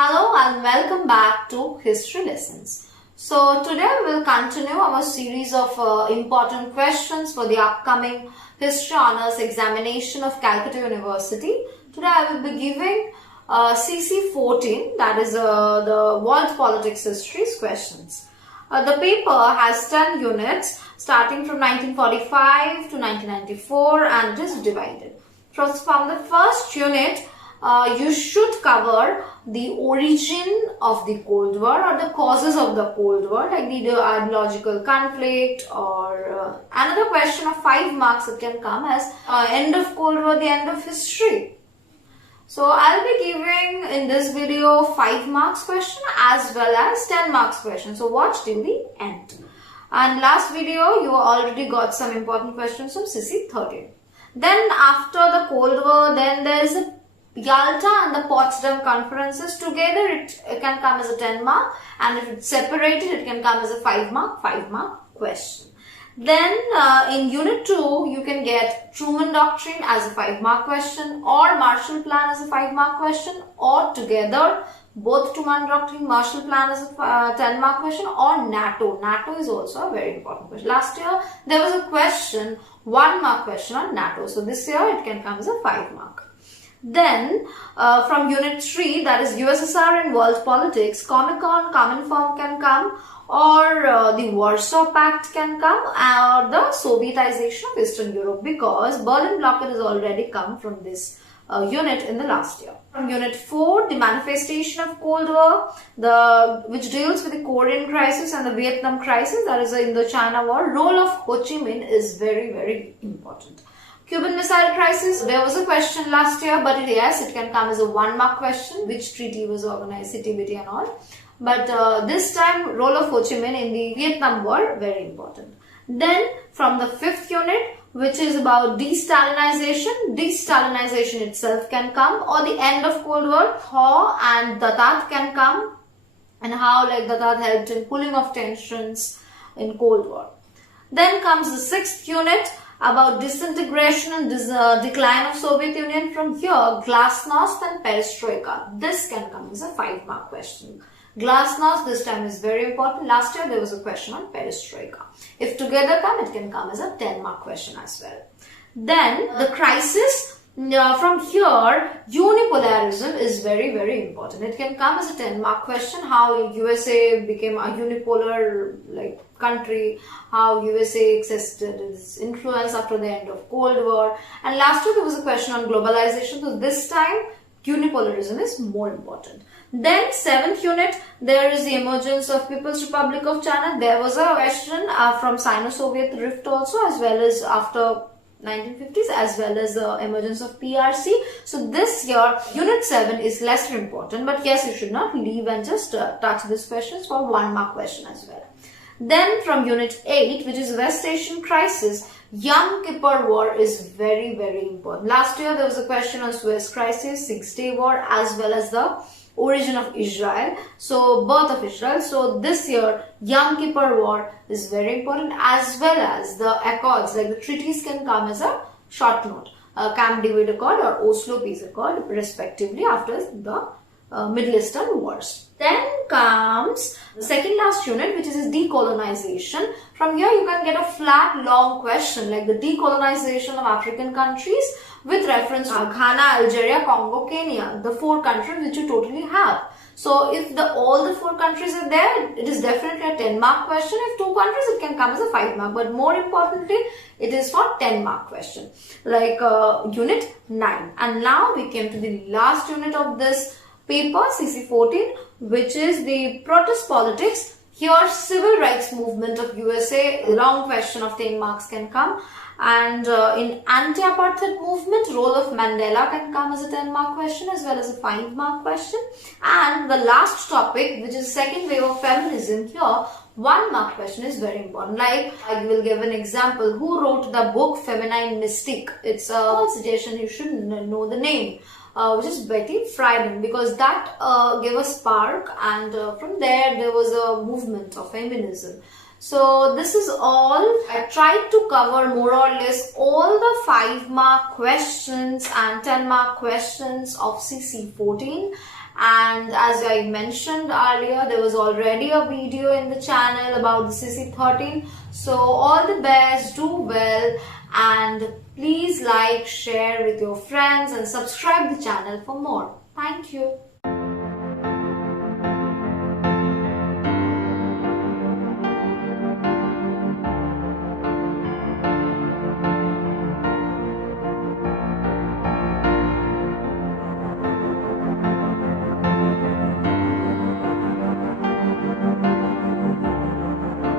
Hello and welcome back to History Lessons. So today we will continue our series of important questions for the upcoming History Honours examination of Calcutta University. Today I will be giving CC 14, that is the World Politics Histories questions. The paper has 10 units starting from 1945 to 1994 and it is divided. From the first unit, you should cover the origin of the Cold War or the causes of the Cold War, like the ideological conflict, or another question of 5 marks that can come as end of Cold War, the end of history. So I'll be giving in this video 5 marks question as well as 10 marks question. So watch till the end. And last video you already got some important questions from CC 13. Then after the Cold War, then there is a Yalta and the Potsdam conferences. Together it can come as a 10 mark, and if it's separated it can come as a 5 mark question. Then in unit 2 you can get Truman Doctrine as a 5 mark question, or Marshall Plan as a 5 mark question, or together both Truman Doctrine, Marshall Plan as a 10 mark question, or NATO. NATO is also a very important question. Last year there was a question, 1 mark question on NATO. So this year it can come as a 5 mark. Then from unit 3, that is USSR and World Politics, Comecon, Cominform can come, or the Warsaw Pact can come, or the Sovietization of Eastern Europe, because Berlin Blockade has already come from this unit in the last year. From unit 4, the manifestation of Cold War, which deals with the Korean crisis and the Vietnam crisis, that is the Indochina War. Role of Ho Chi Minh is very, very important. Cuban Missile Crisis, there was a question last year, but yes, it can come as a 1 mark question, which treaty was organized, CTBT and all. But this time, role of Ho Chi Minh in the Vietnam War, very important. Then from the 5th unit, which is about de-Stalinization itself can come, or the end of Cold War, Thaw and Datat can come, and how Datat helped in pulling off tensions in Cold War. Then comes the 6th unit, about disintegration and decline of Soviet Union. From here, Glasnost and Perestroika. This can come as a 5 mark question. Glasnost this time is very important. Last year there was a question on Perestroika. If together come, it can come as a 10 mark question as well. Then the crisis. From here, unipolarism is very, very important. It can come as a 10 mark question. How USA became a unipolar country, how USA existed, its influence after the end of Cold War. And last year there was a question on globalization. So this time unipolarism is more important. Then 7th unit, there is the emergence of People's Republic of China. There was a question from Sino-Soviet rift also, as well as after 1950s, as well as the emergence of PRC. So this year unit 7 is less important, but yes, you should not leave and just touch these questions for 1 mark question as well. Then from unit 8, which is West Asian Crisis, Yom Kippur War is very, very important. Last year there was a question on Suez Crisis, 6-day war, as well as the origin of Israel, so birth of Israel. So this year Yom Kippur War is very important, as well as the accords, like the treaties can come as a short note, Camp David Accord or Oslo Peace Accord respectively after the Middle Eastern wars. Then comes the second last unit, which is decolonization. From here you can get a flat long question like the decolonization of African countries with reference to Ghana, Algeria, Congo, Kenya, the 4 countries which you totally have. So if all the 4 countries are there, it is definitely a 10 mark question. If 2 countries, it can come as a 5 mark. But more importantly, it is for 10 mark question, like unit 9. And now we came to the last unit of this paper, CC 14, which is the protest politics. Here, civil rights movement of USA, long question of 10 marks can come. And in anti-apartheid movement, role of Mandela can come as a 10 mark question as well as a 5 mark question. And the last topic, which is second wave of feminism, here 1 mark question is very important. Like, I will give an example. Who wrote the book Feminine Mystique? It's a suggestion, you should know the name. Which is Betty Friedan, because that gave a spark, and from there was a movement of feminism. So this is all. I tried to cover more or less all the 5 mark questions and 10 mark questions of CC 14, And as I mentioned earlier, there was already a video in the channel about the CC13. So all the best, do well, and please like, share with your friends and subscribe the channel for more. Thank you.